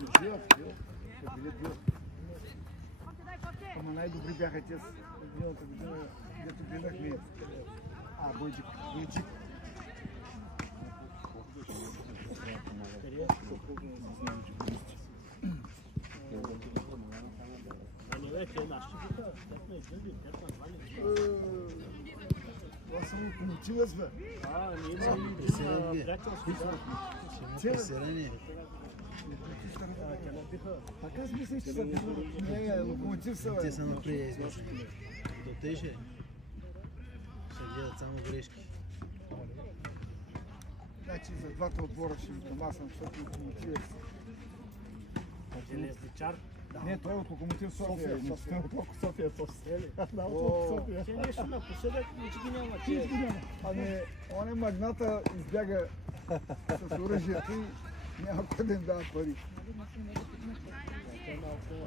Живот. Ама най-добри бяха те с миналата година, дето гледахме. Бойджик. Това съм локомотива с бе. Пресерение. Така си мислиш, че са не, локомотив са бе. Те са напред измислени. До теже ще гледат само грешки. Значи за двата отбора ще ви помасам, защото локомотив е. Не, той е от локомотив София. От София София. Те нещо напоследък, ничи ги няма. Ами, он е магната избяга с оръжието и няма кой да им дава пари.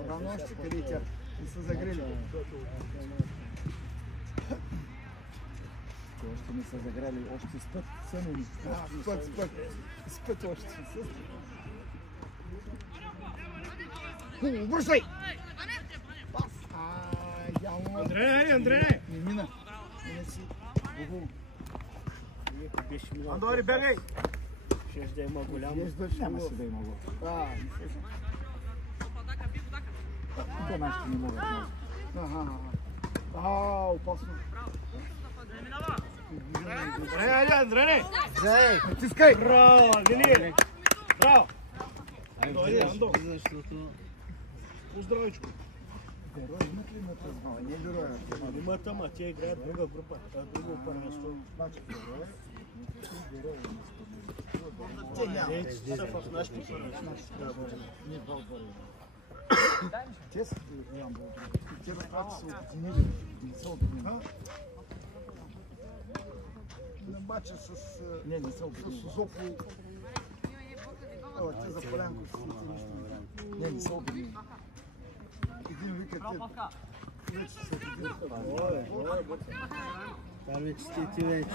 Рано още къде тя? Не са загрели. Още не са загрели, още спът. Сънени. Спът още. Вършай! Андрея! Не мина. Мина си. Андори, бегай! Ще да има голямо. Нямаше да има гол. Те нашите не могат. Опасно. Андрея! Натискай! Браво, Вили! Браво! Защото... Поздравичко! Герой имат ли имат размава? Не героя. Имат, ама те играят друга група. Друго първенство. Значи герой. Те са в нашите първенства. Не два отбора. Те са нямам българи. Те разправят са обединили. Не са обединили. На матча с... Не са обединили. С Созопол. Те за Полянко. Не са обединили. Един вика те... Вече са обединили. Парви, честити бе!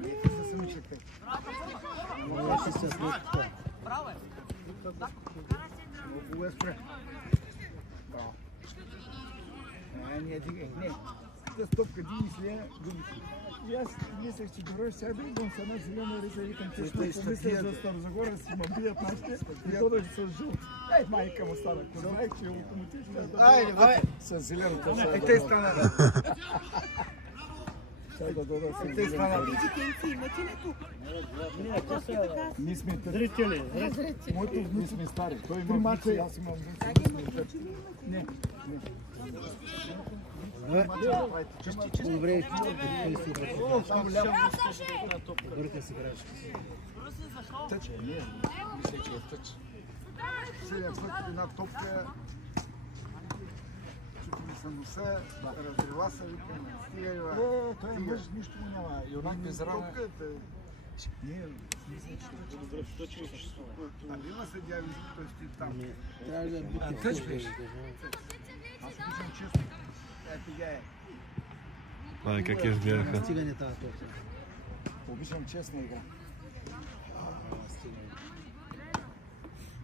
Нека се самичате. Много ще се слушате. Много е спре. Браво. Не, дигай. Не. Та стопка дигни след губите. И аз мислех, че герой сега да идвам с една зелена риза и викам, че ще помисля за Старозагорец, си ма бият нашите и ходах с жълт. Ей, майка му стана. Знаех, че е локомотив. Айде, с зелената. Ей, те стана. Те стана. Ние сме Зрители. Ние сме стари. Той има мача и аз имам. Не. Добре, бърка си крачки. Тъч, не, мисля, че е тъч. Седя път една топка, чуки ми са носа, разрила са, викам, стига ива. Той мъж нищо му няма. Юнак без рана. Не, има съдия, той стои там. Трябва да бути. Тъч беше. Аз обичам често. Тега е. Как я сбираха? Стигане тази топка. Обичам честна игра.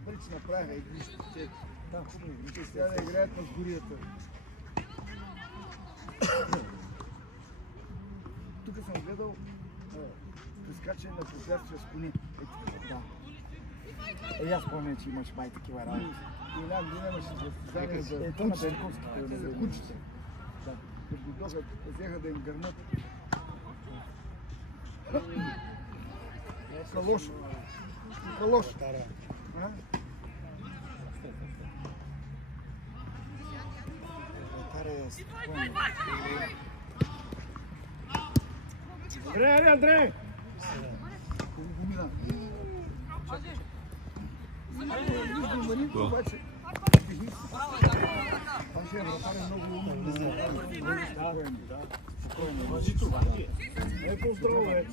Парици направиха и вижте, там хубаво. Сега да играят на сгорията. Тук съм гледал прескачане на препятствия с кони. Аз спомням, че имаш май такива работи. И една година имаше състезание за кучите. За кучите. Дойдоха, взеха да им гърнат. Калош. Калош. Андрей! Ето здраво е.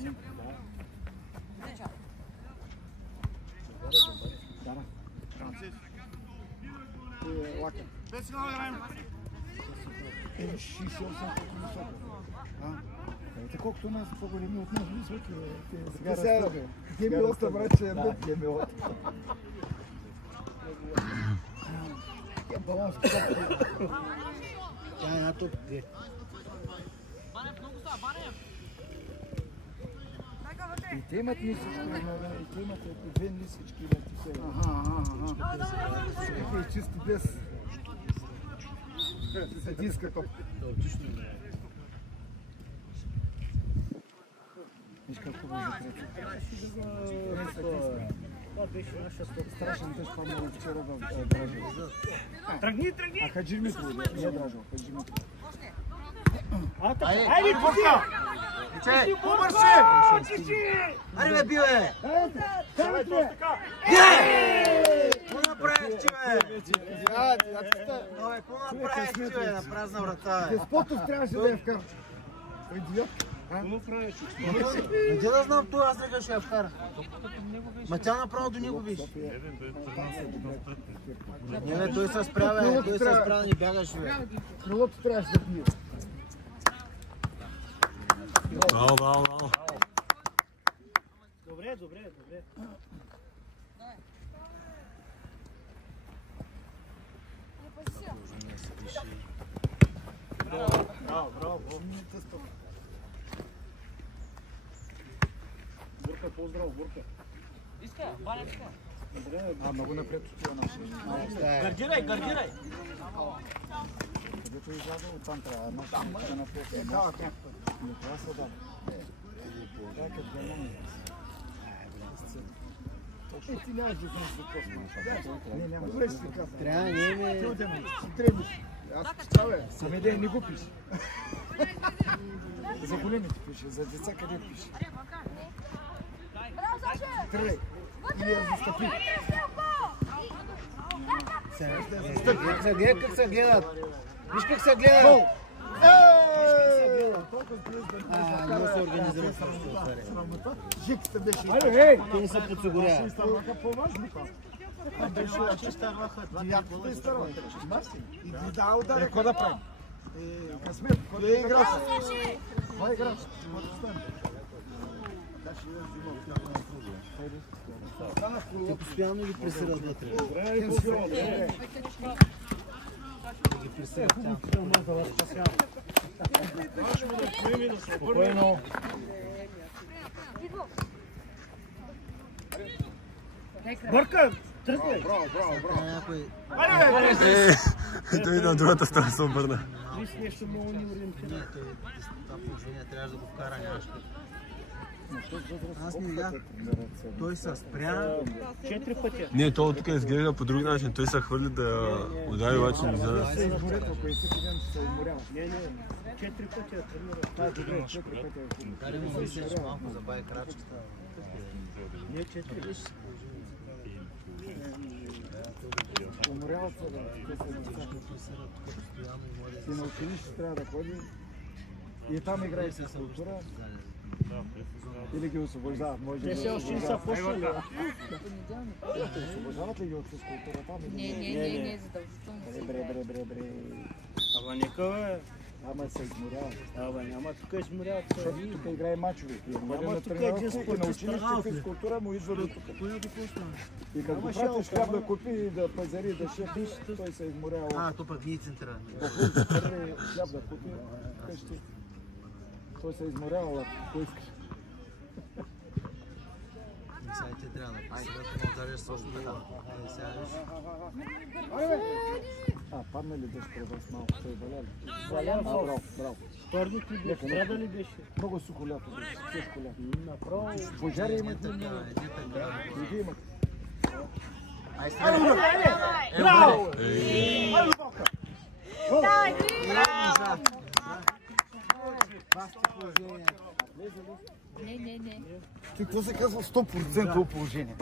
Лака. Е, 68 високо. Ето колкото нас по-големи от нас високи. Сега гемиота, братче, е боб гемиота. балонски топки. Тя е една топка. И те имат нисички, и те имат две нисички, имат и все. Такива чисто без съдийска топка. Виж как хубаво затрете. Това беше наша стока. Страшен тъж паднал вчера в Дражо. Тръгни! А Хаджи Митров, не Дражо, Хаджи Митров. Айде, Бурка! Чай! Аре бе, бил е! Какво направих, чове? Какво направих, чове, на празна врата, бе? Деспотов трябваше да я вкара. Идиот. Какво правиш? Где да знам това, аз сега ще я вкара. Ма тя направо до него биш. Не бе, той се спря, бе, той се спря да ни бягаш, бе. Крилото трябваше да пие. Браво, браво, браво. Добре. Браво. Бурка, поздрав, Бурка. Много напред отива нашия. Гардирай! Където изляза, оттам трябва. Машината напред. Дават някаква. Не това са дава. Дай като гърмани. Ти нямаш да знаеш за какво сме. Не, няма. Добре си каза. Трябва, не ме... Ти отдема. Си требиш. Аз това бе. Саме да не го пише. За големите пише, за деца къде пише. Тръгай. Или я застъпи. Как се гледат? Виж как се гледат! Не се организира срещу. Жикста беше. Те не се подсигуряват. Девятата изтърва. И ти да удари. Какво да правим? Късмет. Кой е играч? Кой е играч? Те постоянно ги пресират вътре. Да ги пресират там. Спокойно. Бърка! Тръгвай! Той на другата страна се обърна. Виж нещо много ни ориентира. Това положение трябваше да го вкара, нямаш как. Аз не видях. Той се спря. 4 пътя. Не, то тук изглежда по друг начин. Той се хвърли да удари, обаче не за... Се изморят, ако и всеки ден се изморява. Не, 4 пътя тренира. Това е добре, 4 пъти е хубаво. Дари му мислиш, малко забави крачката. Не, 4. Уморяват се, да. И на училище трябва да ходи. И там играе с култура. Или ги освобождават? Може Те все още не са почнали. Освобождават ли ги от физкултура там? Не, задължително. Бре. Ама нека бе. Ама се изморяват. Абе, няма тук изморяват. Защото тук играе мачове. Няма тук един И на спортист училище тренировки. физкултура му идва до тук. Кой да го стане? И като го пратиш хляб да купи и да пазари, да шефи, той се изморява. А, то пък ние централни. Походи да първи хляб да купи къщи. Той се изморява, ако искаш. Сега те трябва да пресират, но удариш също така. Сега виж. Падна ли дъжд пред вас малко? Той валя ли? Валя, Браво. вторник ли беше? Среда ли беше? Много сухо лято беше, тежко лято. Направо. Пожари имате ли? Иди така. И вие имате. Браво! Пасти положение. Не. Ти какво се казва 100% положение?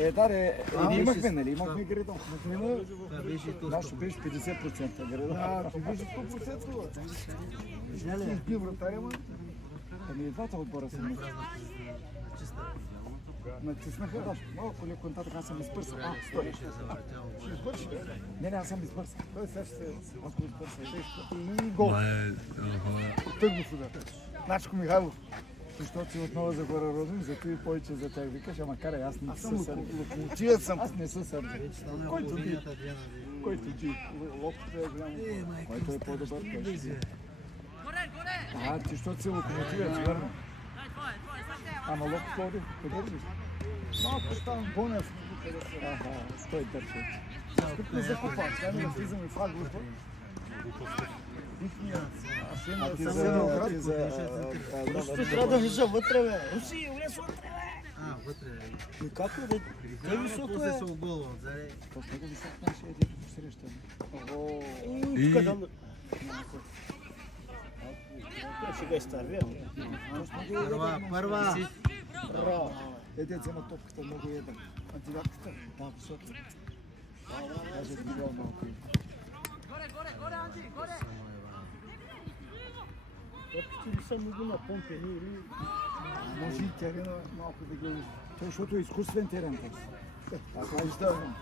Не имахме, нали? Имахме града. Това беше и то. Нашето беше 50% града. Ти беше 100%. Изби вратаря, ма. Ами и двата отбора са ми. Натиснаха, да. Малко леко нататък, аз съм изпърсал. Стой. Ще избърши? Не, аз съм изпърсал. Той сега ще се... Ако избърсал, и гол. Тъгно сюда. Начко Михайлов. Защото си от Нова Загора роден, зато и повече за тях викаш, ама карай, аз не се сърдя. Локомотивът съм. Аз не се сърдя. Който ти? Който ти? Локото е голямо. Който е по-добър, той ще. Ти защото си локомотивът, верно. Ама локото ходи, подържиш. Малко ставам по-нес. Той държи. Тук не закупа, сега ми влизам и в аглото. А ти трябва да влиза вътре, бе. Руси, влез вътре, бе. Вътре. И как да? Той високо е. После се оголва отзаре. Точно го висок нашия един посреща. И къде? Ще го изтървя. Първа. Еде взема топката, много еда. А девятката? Да, високи. Даже била малко. Горе, Анди, горе! Топките ли са много напомпени или... Може и терена малко да ги... Защото е изкуствен терен. Ако виждам.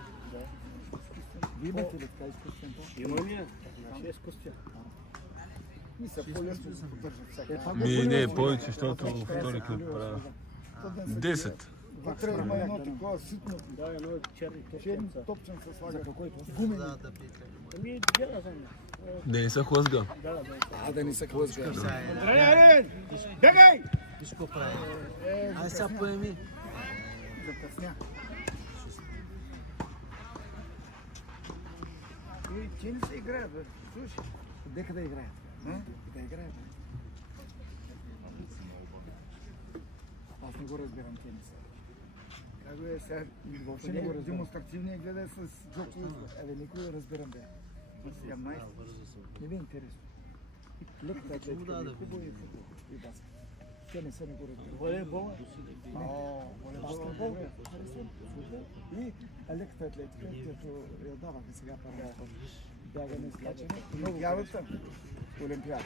Вие имате ли така изкуствен терен? Имаме, ще е изкуствен. И са по-лесно да се поддържат всяка. Не, повече, защото втори клуб правя. 10. Вътре има едно такова ситно. Да, едно черни Черни топченца. топчен се слага. За какво е това? Гумени. Ами, гледа за мен. Да не се хлъзга. Да не се хлъзга. Дренерин! Бегай! Виж какво прави. Ай сега поеми. Закъсня. И че не се играят, бе? Слушай. Дека да играят? Да играят. Аз не го разбирам тениса. Как го е сега? Въобще не го разбирам. Демонстративния гледа с Джокович. Никой го разбирам, бе. 17. Не ви е интересно. Леката атлетика, хубаво и футбол. И баскет. Тениса не го разбирам. Волейбол? Баскетбол. И леката атлетика, където я даваха сега първо. Бягане, скачане. Олимпиадата. Олимпиада.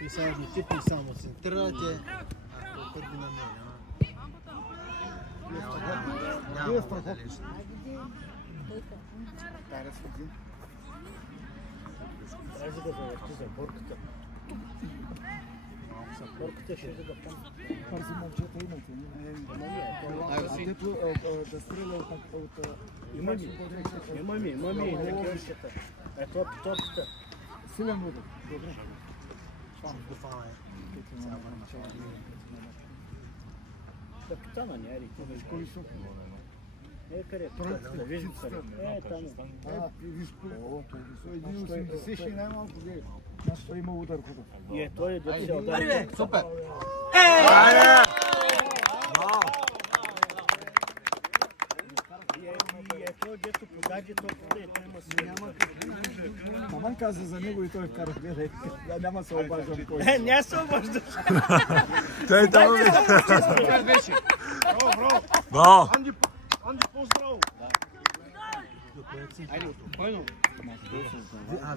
И сега ги типи само центрирате, ако първи на мен. Вие страхотни. Да, разходи. Трябва да завърти за борката. Борката ще да там. Бързи момчета имате. Да стреля от... Имаме. Некръщата. Топката. Силен удар. Добре. Капитана не е ли? Кой висок? Къде? Виждам се. Там. Виж кой. Един 80 и най-малко гледа. Нашето има удар хубав. И той е да се удари. Аре, супер! И той дето подаде топката и той има силна. Маман каза за него и той вкара. Гледай. Няма се обаждам кой. Не се обаждаш. Той там беше. Браво! Анди, поздраво! Айде, спокойно.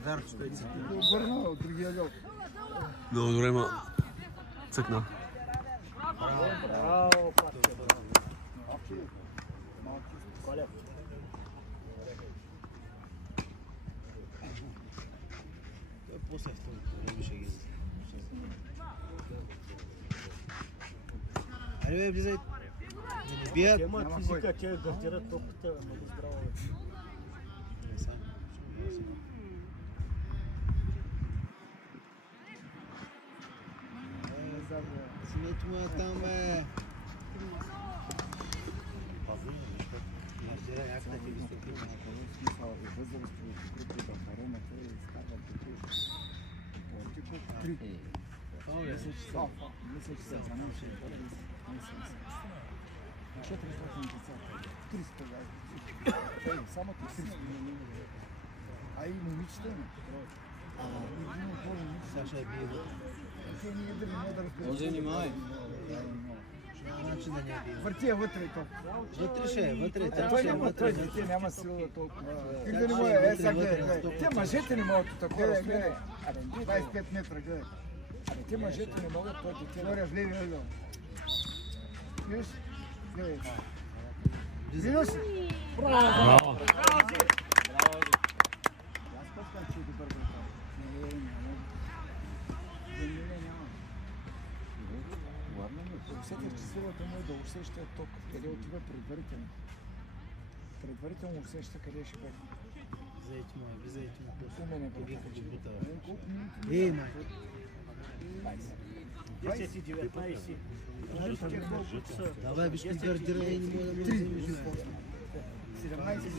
Вярно, стои. Обърна от другия льов. Много добре, ма цъкна. Браво, паче, браво. Коля. Той после второто, ще ги. Айде бе, влизай. Да не бият. Те имат физика, те гардират топката, много здраво. Синето му е там, бе. Само 300. А и момичета има. Сега ще е бие. Он занимай. Значи да не е бие. Върти я вътре и то. Вътре ще е, вътре. Той няма сила толкова. Как да не може? Е, сега гледай. Те мъжете не могат такова. Гледай. 25 метра, гледай. Те мъжете не могат, той дете. Говоря в левия ъгъл. Виж? Гледай. Виждаш? Браво! че е добър вратар. Няма. Усетих, че силата му е да усеща ток, къде отива предварително. Предварително усеща къде ще бъде. Взейте му, взейте му. У мене бъде. Май. 10 и 19. Давай, биш гардира и не мога да му вземеш. 17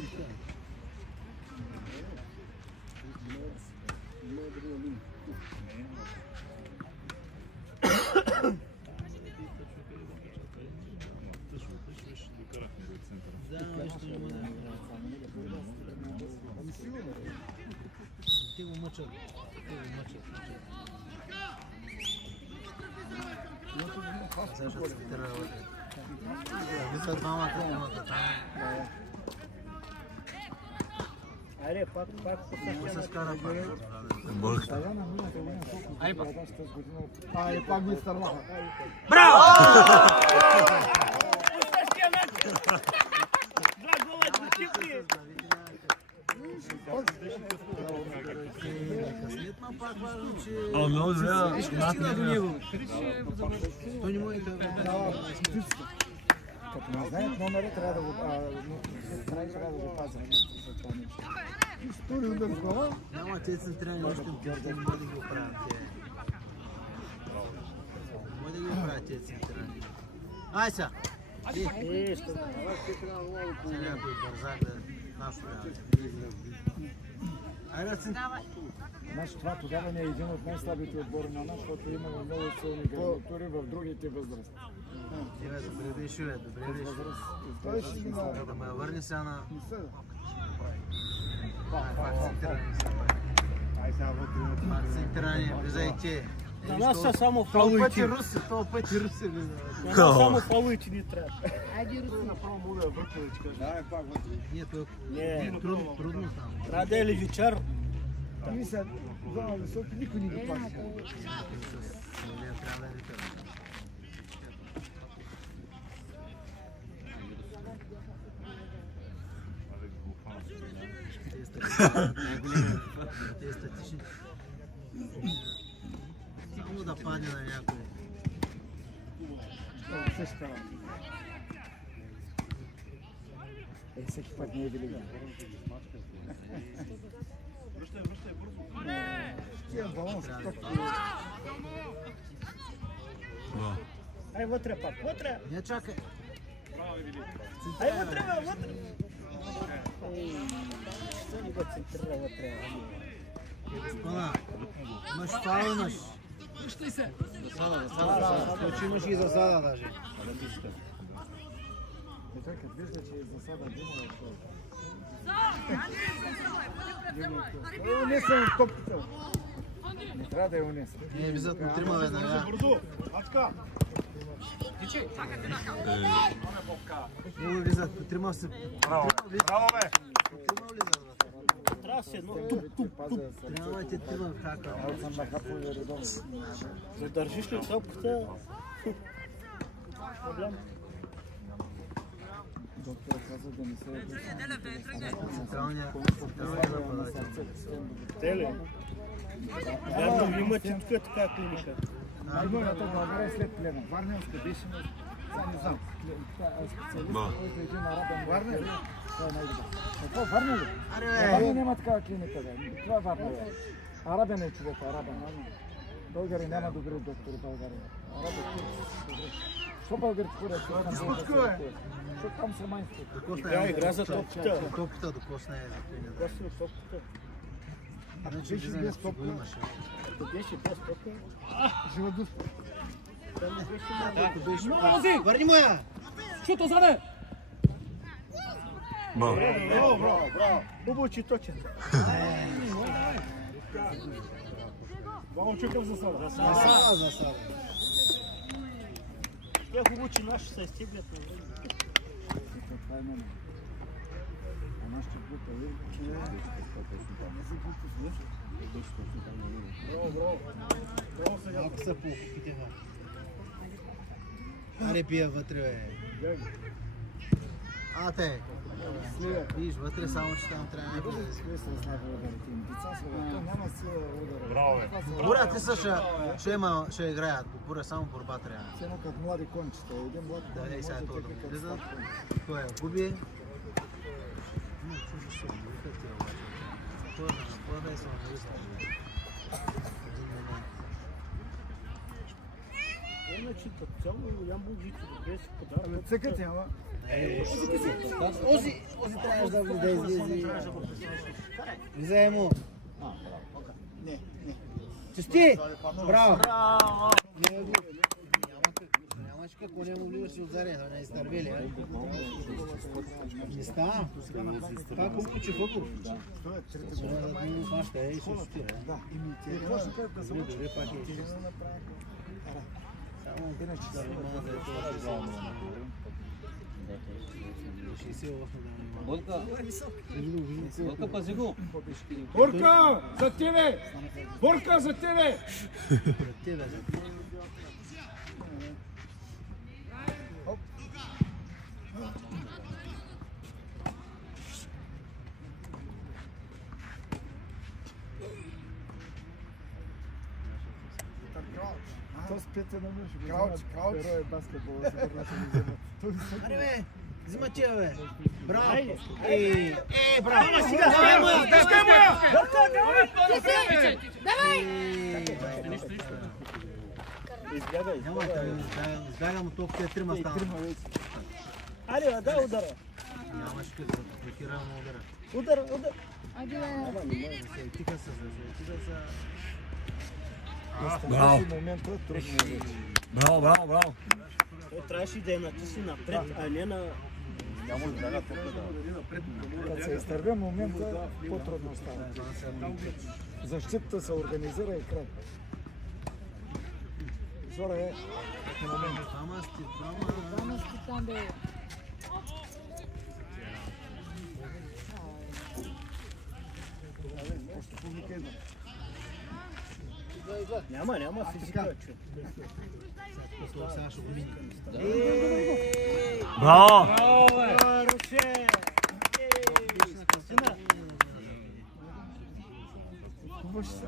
Те го мъчат. Сега ще се тира вътре. Висят двамата имата там. Айде, пак Кой се скара пак? Айде, пак ми стърваха. Браво! Същия начин! Два гола двутипни! Късмет, ма пак важно, че... Много добре. Стига до него. Той не може да... Като не знаят номера, трябва да го пазят. Стори удар в глава. Няма те централни още не може да ги оправят те. Може да ги оправят те централни. Ай сега! Сега някой бързак да настоява. Айде централни. Значи това тогава не е един от най-слабите отбори на нас, защото имаме много силни гарнитури в другите възрасти. Добре беше, добре беше. Да ме върни сега на... Пак централни, влизайте. На нас са само фалуити. Това пъти руси влиза. На нас само фалуити ни трябва. Айде, Руси. Не, трудно там. Трябва да е левичар. Мисля, зона високо, никой не ги пази. Трябва да е левичар. Те статични. Стигно да падне на някой. Всеки път не е били. Тия баланс, Ай, вътре пак, вътре! Не чакай. Ай, вътре, вътре! Що ни го центрира вътре? Спана. Имаш фаул, имаш. Засада. Точи имаш и засада даже. Като вижда, че е засада Дима, унесен от топката. Не трябва да я унесе. Не, визат на трима веднага. Много визат, по трима се... Браво, бе! Трима влизат. Трябва се едно. Трябва те трима в хака. Аз съм на хапове редовно. Задържиш ли топката? Проблем. Доктор каза да не се Централния нападател. Теле. Вярно, имате тук така клиника. Най-голямата България е след Плена. Варненска беше, но сега не знам. Специалист, който е един арабен Варна, това е най-добър. Това Варна ли? Варна няма такава клиника, бе. Това е Варна, бе. Арабен е човек, арабен. Българи няма добри доктори в България. Арабен е Що българите ходят това на българите? Защото там са майстори. Игра за топката. Топката докосна е. Докосна топката. Иначе Беше без топка. Беше без топка. Живодуспа. Върни му я! Чуто за не! Браво! Хубаво, че точен. Валчуков засада. Засада. Те хубаво, че наши се изтеглят. Това е мене. А нашата група е... Браво сега. Малко са по-опитеха. Аре пия вътре, бе. А, те. Виж, вътре само, че там трябва някой да си. Браво, Буря, ти са ще играят. Буря, само борба трябва. Само като млади кончета. Един млад кончета. Да, сега това да му влизат. Кой е? Губи. Кой е само Иначе като цяло Ямбол Жицо добре си подарък. Цъкате, ама. Ози трябваш да излезе. Влизай му. Не. Чести! Браво! Нямаш какво не му влизаш отзаре, да не изтървели. Не става. Това колко че хубаво. Да му фаща, и се устира. Добре, пак е. Само иначе да внимава да е това заедно. 68 Борка, пази го! Борка, за тебе! Борка, за тебе! То спете на мъж. Крауч. Герой баскетбол. Аре бе, взима тия бе. Браво. Браво. Сега, Давай! Избягай. няма да избягам от толкова трима стана. Аре, дай удара. Нямаш къде да блокирам удара. Удар. Айде, бе. Тика се. Браво! Браво! Той трябваше да е натисни напред, а не на... Като се изтървя момента, по-трудно става. Защитата се организира и край. Зора е в момента. Двама сте там, бе. Още публика идва. Няма физика. Браво! Руше! Хубаво ще се.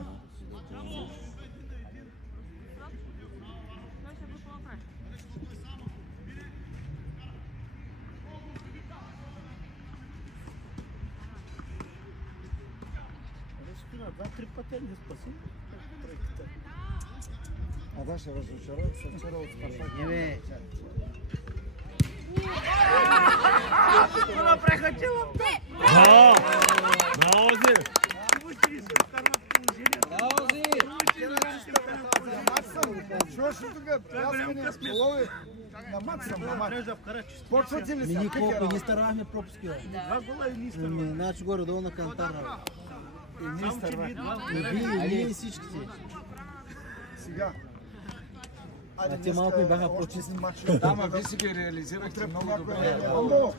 Два-три пъти не спаси. А да, ще разочарова се вчера от Спартак. Не бе. Браво! Браво, Зи! Чуваш ли тук? Пляскане, лови. На мат съм. Почвате ли Ми са? николко не старахме пропуски. Два гола и ниска. Значи горе-долу на кантара. Само че ние два И ние всичките. Сега. А те малко и бяха по-чисти. Да, ма ви си ги реализирахте много добре. Амбо!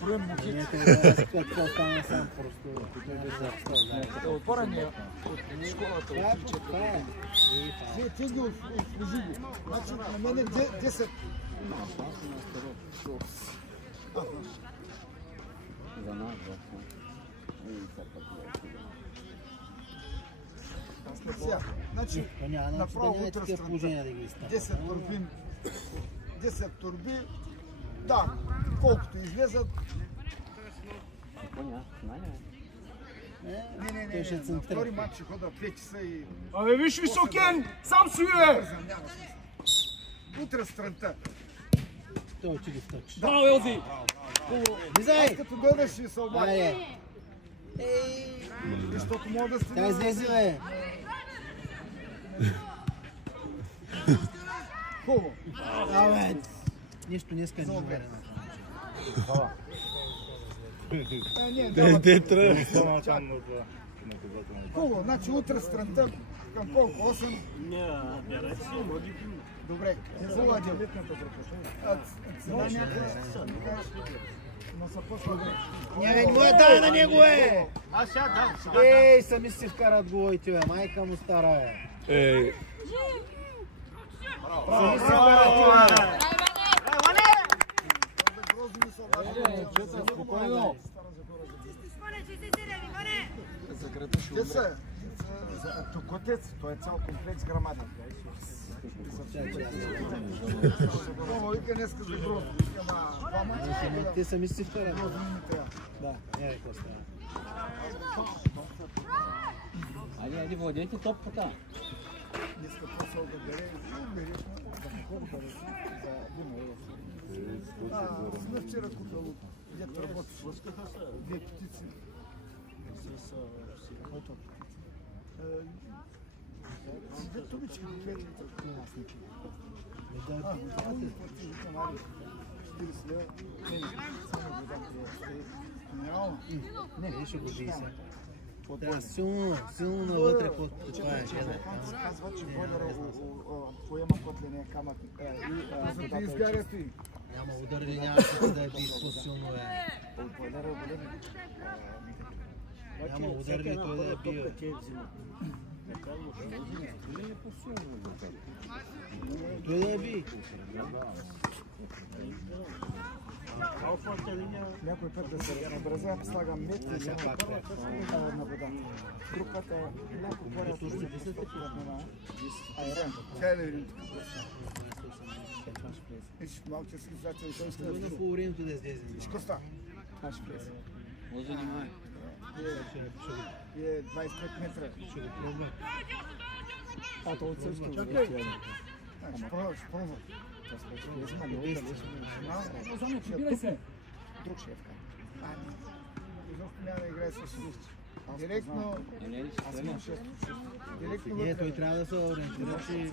Броем мухи. Това стана сам просто. Отворен от школата, от учителя. Ти ги услужи ги. Значи на мене 10. За нас, Сега, значи, направо утре сутринта 10 турби, 10 турби, да, колкото излезат. Не, на втори матч ще хода 5 часа и... Абе, виж Високен! Сам си бе! Утре сутринта. Той че ги стъчи. Браво, Елзи! Влизай! Като дойдеш и се обади. Айде! Защото мога да сте... Тя излезе, бе! Хубаво. Абе! Нищо днеска не уверена. Те трябва. Хубаво, значи утре сутринта към колко? 8? Не, речи, може. Добре, хубаво е. Цена някаква. Но са по-слабе. Не му е дай на него, е! Аз сега дам. Ей, сами си вкарат главите, бе, майка му стара, е. Ей, Сами си вкарат, бе. Котец, той е цял комплекс грамаден. Това вика днеска за грозно. Те сами си вкарат. Да, не какво става. Айде, водете топката. Днеска посъл да бере, береш за Дума. Сме вчера купил, дето работиш. Две птици. Дето бички до двете. Аз не чуя. Не, ще го бий се. Трябва силно навътре под това е. Казва, че бойлера поема котления камък. За да изгаря ти. Няма удар или няма да е бий по-силно е. Бойлера е големи. Няма удар или той да е бил. Той да е бий. Някой път да се разнообразя, слагам мет и на вода. Друг път някой хора точно айран. Тя е да видим тук. Виж, малко че си изляча и той ще да видим. По времето да излезе. Виж коста. Това ще влезе. Може занимай. Е 25 метра. Ще го пробва. А, то от също. Чакай. Ще пробва. Друг шефка. Изобщо няма да играе с лист. Директно... Аз имам 6. Директно Не, той трябва да се ориентира, че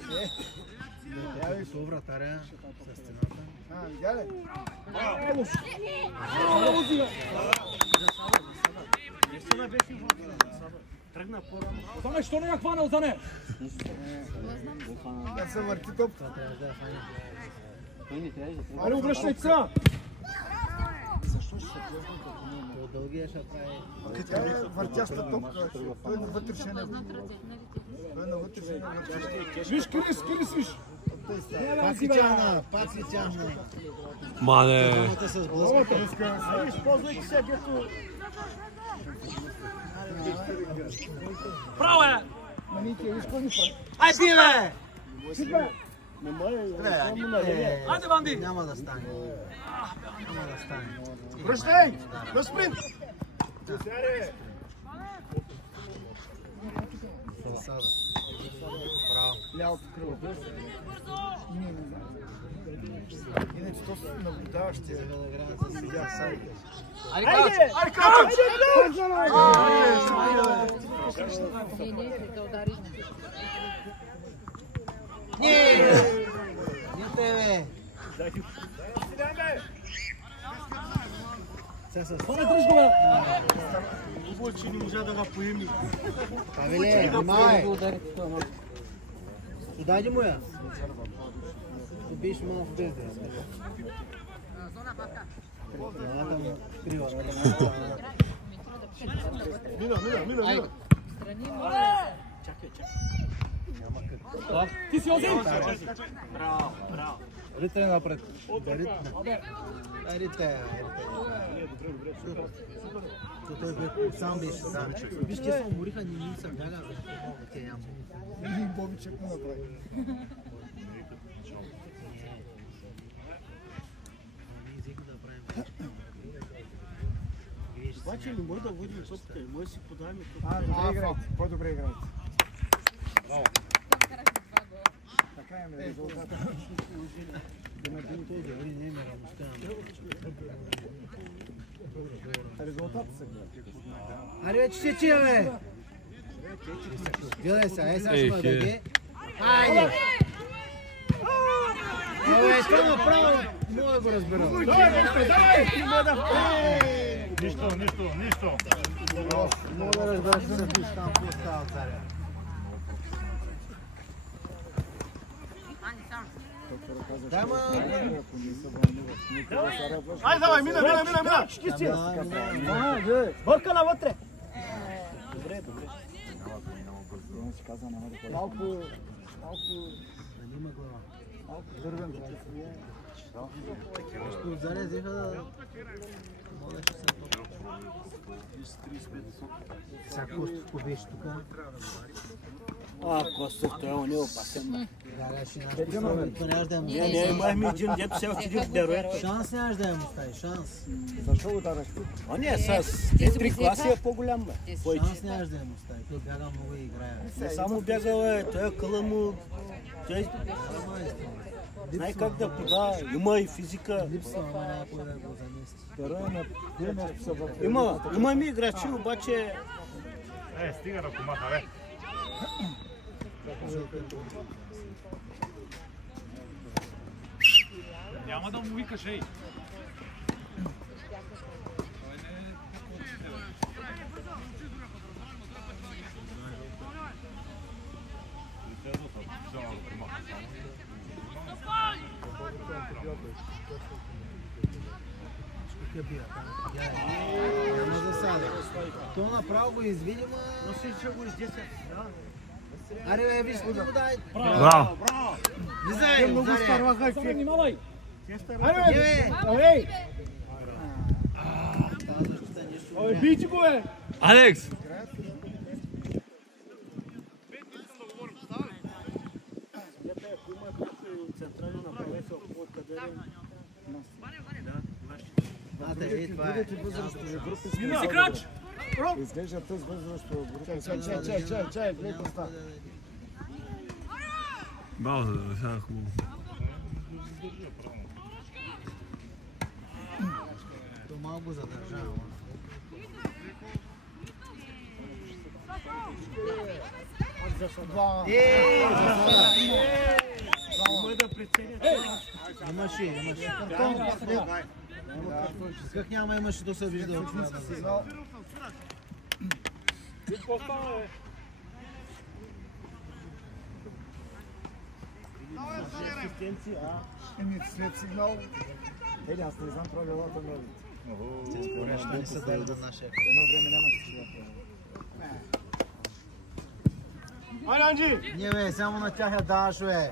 да се вратаря с стената. Видя ли? Наистина беше тръгна по-рано. Зане, що не я хванал, Зане? Да се върти топ. Това трябва да фане. Той не трябва да Али, обръщай се! Защо ще се плезна като не? По-дългия ще прави. Тя е въртяща топка. Той е на вътрешен е. Той е на вътрешен е. Виж, Кирис, виж! Пак си тяхна. Мане! Двамата се сблъскаха. Използвайте се, дето... Право е! Маники, виж какво ни прави? Ай, би, бе! Айде, Банди! Няма да стане. Няма да стане. Връщай! На спринт! Фасада. Браво. Лявото крило. Не знам. Иначе то се наблюдаващия. Седя сам. Айде! Не! Не тебе! Хубаво, че не можа да го поеми. Павеле, внимавай! Дай му я! Убиш малко без да разкажа. Главата му крива. Мина. Чакай. Ти си Озин! Браво. Ритър напред. Ритър. Той сам беше сам. Виж, те се умориха, не са бяга. Те няма. Един бобичък му направи. Обаче не може да водим топката, може да си подаваме Добре играйте, по-добре играйте. Така е резултата. Резултата се гледа. Аре вече се чия, бе! Гледай сега, сега ще ме даде. Айде! Абе, това направо мога да го разбера. Нищо. Мога да разбера, че се биш там, какво става царя. Дай, ма! Айде, давай, мина! Шкици! Бърка навътре! Добре. Малко Има глава. дървен. Нещо отзаде взеха да... Мога да ще се топ. Сега Костов беше тук. Костов, той он е опасен. Гара ще нямаш да му Не, имахме един дет се отиди в деруето. Шанс нямаш да му стави, шанс. Защо удараш тук? А не, с те 3 класи е по-голям, бе. Шанс нямаш да му стави, той бяга много и играе. Не само бягал, той е къла му, той знае как да подава, има и физика. Липсва, ама някой да го замести. Имаме играчи, обаче Стига ръкомаха, бе. Няма да му викаш, ей. Няма да сада. То направо го извини, ма... но си ще го издесят. Аре, бе, виж, да му дай. Браво! Влизай, Много заре. старваха, внимавай! Ей! Ой, бийте го, бе! Алекс! Си крач! Изглежда тъс възрастова група. Чай, гледай това. Браво, сега хубаво. То малко задържава. Имаше. Как няма имаше, то се вижда от това. След сигнал. Ели, аз не знам правилата на Ще не се даде до нашия. едно време нямаше това. Айде, Анджи! Не, бе, само на тях я даваш, бе.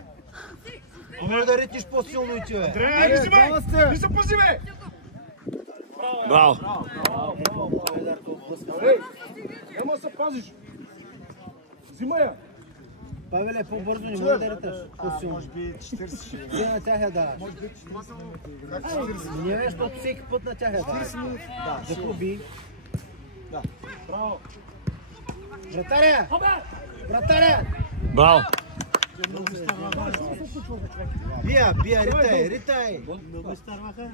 Може да ретиш по-силно и ти, бе. Тренери си, бе! Ви се пуси, бе! Браво! Ей! Няма се пазиш! Взимай я! Павеле, по-бързо не може да реташ. По-силно. Може би 40. Ти на тях я даваш. Може би 40. Не, бе, защото всеки път на тях я даваш. Да поби. Браво! Вратаря! Вратаря! Браво! Бия, ритай! Много изтарваха.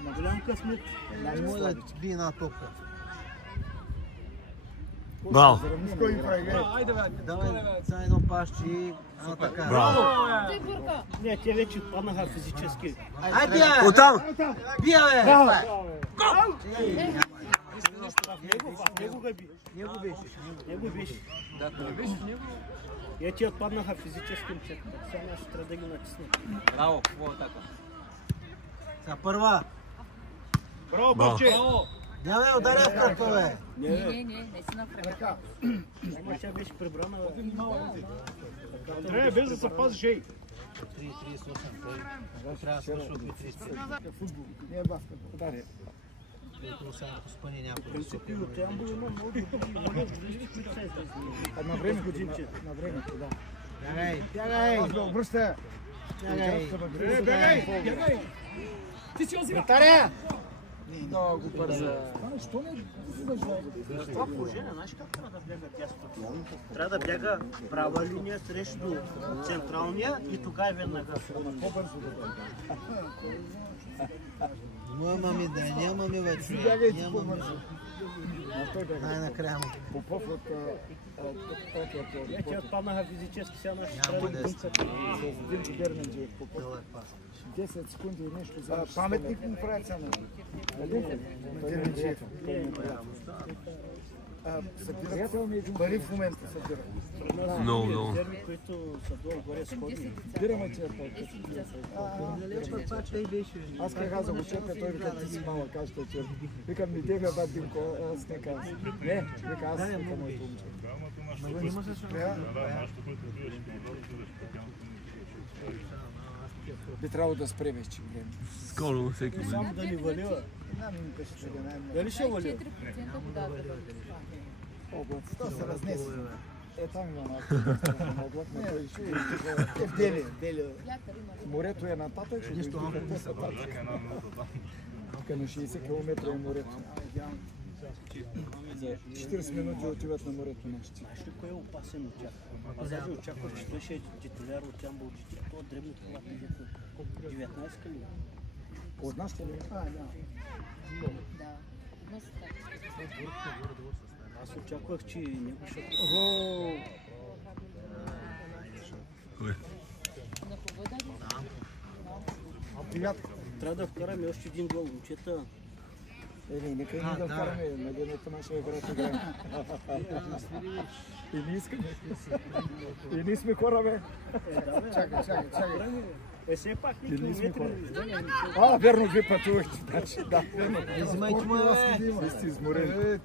На голям късмет. Не може да бие една топка. Браво! Кой им прави, гледай. Айде, бе! Давай, за едно пащи и така. Браво! Ти бурка. Не, те вече паднаха физически. Ай, бия! Оттам! Бия, бе! Него би. Него беше. Него беше. Я ти отпаднаха физически мчет. Сега ще трябва да ги натиснем. Браво, хубава атака. Сега първа. Браво, Браво. Бобче! Няма да ударя в кръпа, бе. Не си направи. Ама ще беше прибрана. Андрея, без да се пазиш, ей! 3-38, той трябва да свърши от 35. Футбол. Не е баскет. Удари. Който сега ако спъни някой. На времето, да. Бягай! Обръща. Бягай! Бягай! Ти си озива! Вратаря! Много бърза. В това положение, знаеш как трябва да бяга дясното? Трябва да бяга права линия срещу централния и тогава веднага. По-бързо да бъде. Нямаме да нямаме вече. Бягайте Нямаме. по-бързо. Най-накрая му. Попов от Я ти отпаднаха физически, сега наши Няма трябва да да дънцат. с Дирк Герненджиев. Попов. Дълъг пас. 10 секунди и нещо за паметник му правят сега. Нали? Герненджиев. Събира пари в момента събира. Много, много. Ферми, които са долу-горе сходни. Бираме тия толкова. Аз казах, го черпя, той вика, ти си малък, аз ще черпя. Викам, не те бе, Димко, аз не казвам. Не, вика, аз вика моето момче. Би трябвало да спре вече време. Скоро всеки момент. Само да ни валива. Дали ще валива? 4% вода. То се разнесе. там има на облак, на той ще е в Дели. Морето е нататък, ще Нищо го издигате са татък. Тук на 60 км е морето. За 40 минути отиват на морето нашите. Знаеш ли кой е опасен от тях? Аз даже очаквах, че той ще е титуляр от Ямбол. Това дребно това пилето. 19 кали. От нашите ли? Да. Но са така. Аз очаквах, че него ще... На победа ли? Привят. Трябва да вкараме още един гол, момчета. Нека и ние да вкараме, надеемето нашия брат играе. И ние искаме. И ние сме хора, бе. Чакай. Все пак и километри. Верно, вие пътувахте. Значи, да, верно. Взимайте му да Вие сте изморени.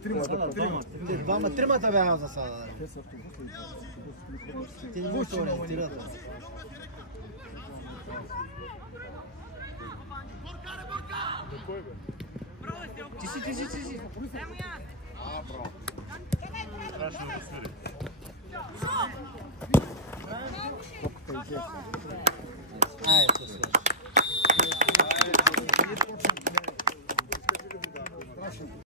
Тримата бяха за sada. Те са автобуси. Те не могат да ориентират. Ти си. Айде,